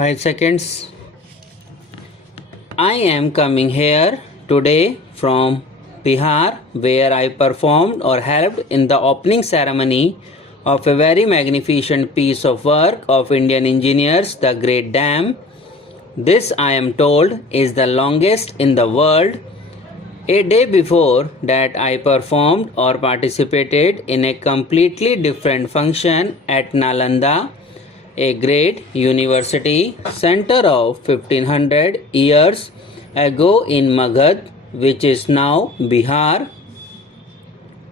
5 seconds. I am coming here today from Bihar, where I performed or helped in the opening ceremony of a very magnificent piece of work of Indian engineers, the Great Dam. This, I am told, is the longest in the world. A day before that, I performed or participated in a completely different function at Nalanda, a great university center of 1500 years ago in Magad, which is now Bihar.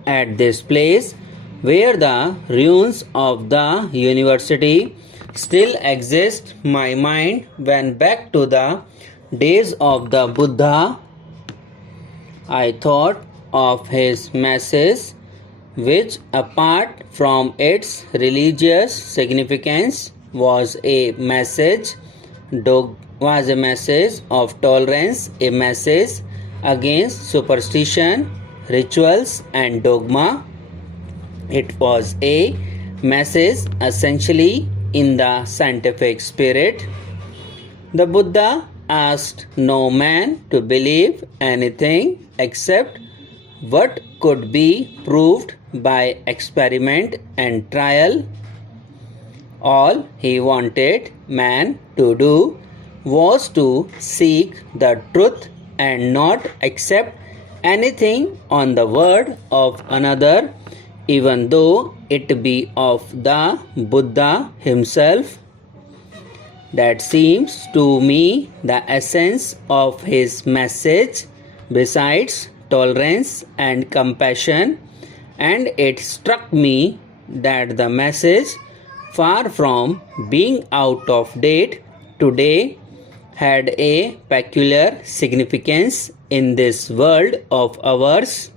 At this place, where the ruins of the university still exist, my mind went back to the days of the Buddha. I thought of his message, which, apart from its religious significance, was a message of tolerance, a message against superstition, rituals, and dogma. It was a message essentially in the scientific spirit. The Buddha asked no man to believe anything except what could be proved by experiment and trial. All he wanted man to do was to seek the truth and not accept anything on the word of another, even though it be of the Buddha himself. That seems to me the essence of his message, besides tolerance and compassion, and it struck me that the message, far from being out of date today, had a peculiar significance in this world of ours.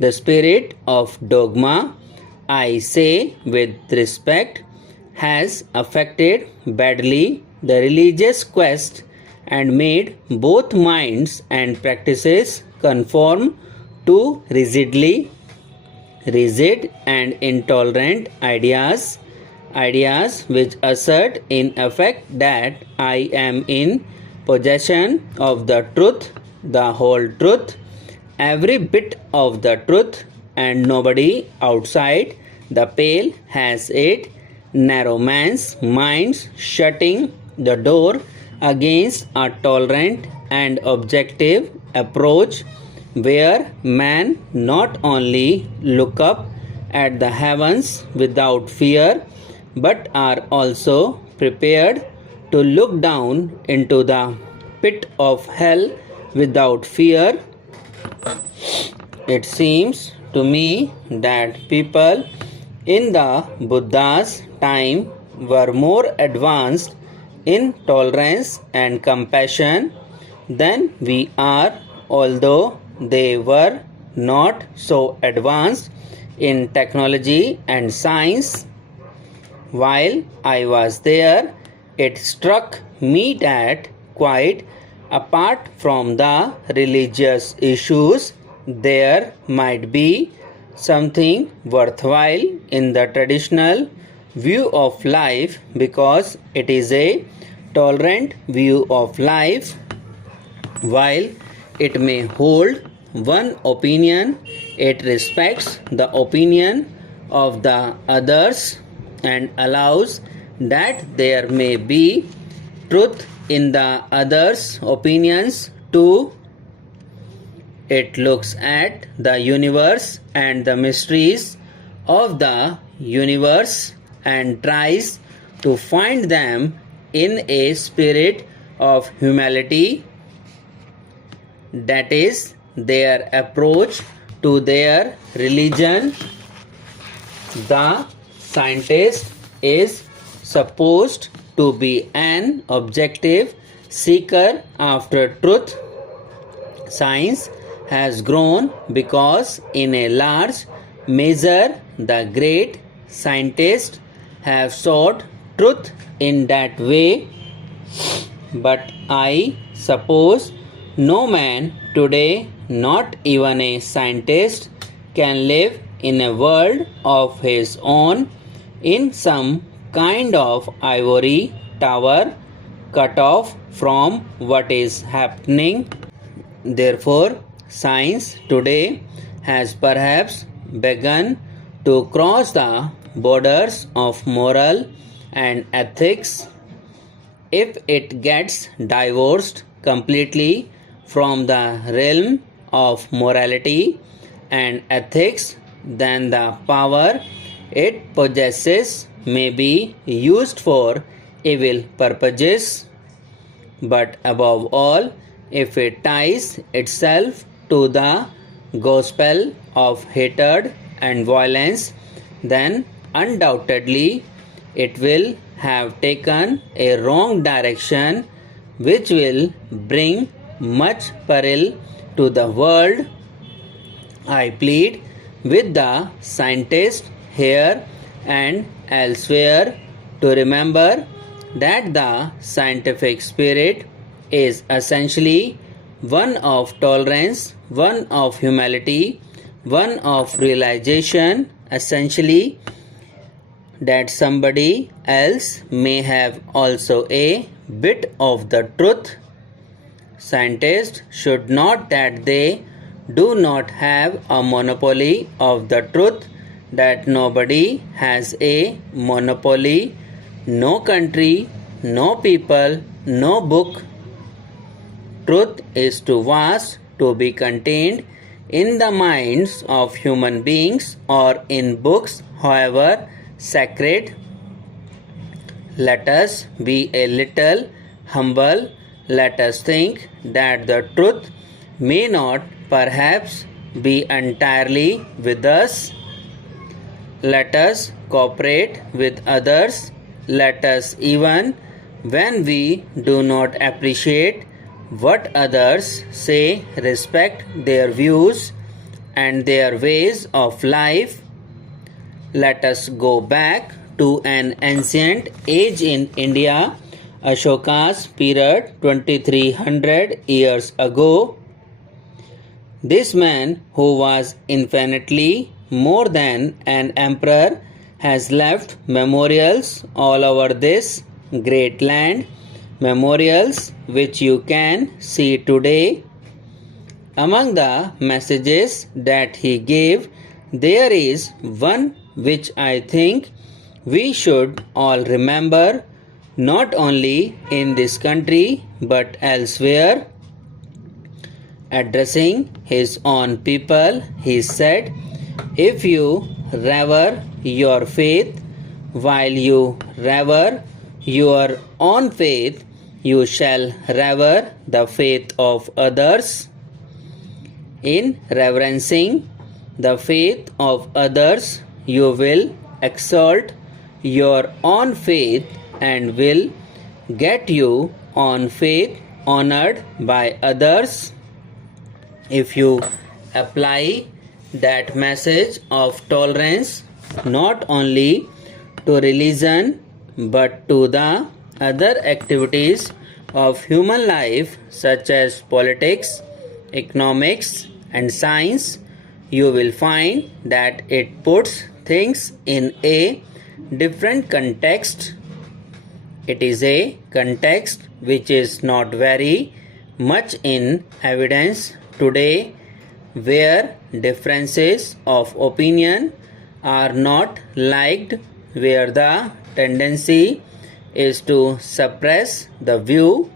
The spirit of dogma, I say with respect, has affected badly the religious quest and made both minds and practices conform to rigid and intolerant ideas which assert in effect that I am in possession of the truth, the whole truth, every bit of the truth, and nobody outside the pale has it. Narrow man's minds shutting the door against a tolerant and objective approach, where man not only look up at the heavens without fear, but are also prepared to look down into the pit of hell without fear. It seems to me that people in the Buddha's time were more advanced in tolerance and compassion than we are, although they were not so advanced in technology and science. While I was there, it struck me that quite apart from the religious issues, there might be something worthwhile in the traditional view of life, because it is a tolerant view of life. While it may hold one opinion, it respects the opinion of the others and allows that there may be truth in the others' opinions too. It looks at the universe and the mysteries of the universe and tries to find them in a spirit of humility. That is their approach to their religion. The scientist is supposed to be an objective seeker after truth. Science has grown because, in a large measure, the great scientists have sought truth in that way. But I suppose no man today, not even a scientist, can live in a world of his own in some kind of ivory tower cut off from what is happening. Therefore, science today has perhaps begun to cross the borders of moral and ethics. If it gets divorced completely from the realm of morality and ethics, then the power it possesses may be used for evil purposes. But above all, if it ties itself to the gospel of hatred and violence, then undoubtedly it will have taken a wrong direction which will bring much peril to the world. I plead with the scientists here and elsewhere to remember that the scientific spirit is essentially one of tolerance, one of humility, one of realization, essentially that somebody else may have also a bit of the truth. Scientists should not that they do not have a monopoly of the truth, that nobody has a monopoly, no country, no people, no book. Truth is too vast to be contained in the minds of human beings or in books, however sacred. Let us be a little humble. Let us think that the truth may not perhaps be entirely with us. Let us cooperate with others. Let us, even when we do not appreciate what others say, respect their views and their ways of life. Let us go back to an ancient age in India, Ashoka's period 2300 years ago. This man, who was infinitely more than an emperor, has left memorials all over this great land, memorials which you can see today. Among the messages that he gave, there is one which I think we should all remember, not only in this country but elsewhere. Addressing his own people, he said, "If you revere your faith, while you revere your own faith, you shall revere the faith of others. In reverencing the faith of others, you will exalt your own faith and will get your own faith honored by others." If you apply that message of tolerance not only to religion but to the other activities of human life such as politics, economics and science, you will find that it puts things in a different context. It is a context which is not very much in evidence today, where differences of opinion are not liked, where the tendency is to suppress the view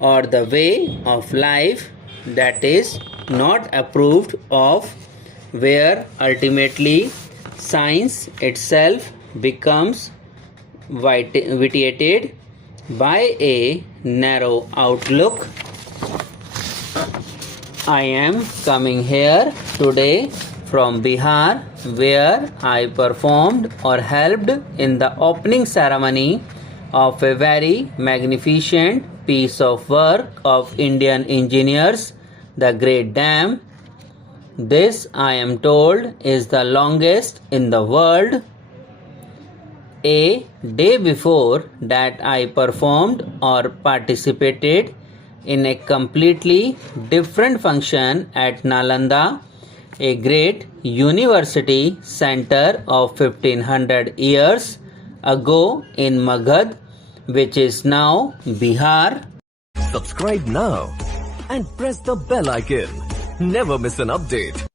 or the way of life that is not approved of, where ultimately science itself becomes vitiated by a narrow outlook. I am coming here today from Bihar, where I performed or helped in the opening ceremony of a very magnificent piece of work of Indian engineers, the Great Dam. This, I am told, is the longest in the world. A day before that, I performed or participated in a completely different function at Nalanda, a great university center of 1500 years ago in Magad, which is now Bihar. Subscribe now and press the bell icon. Never miss an update.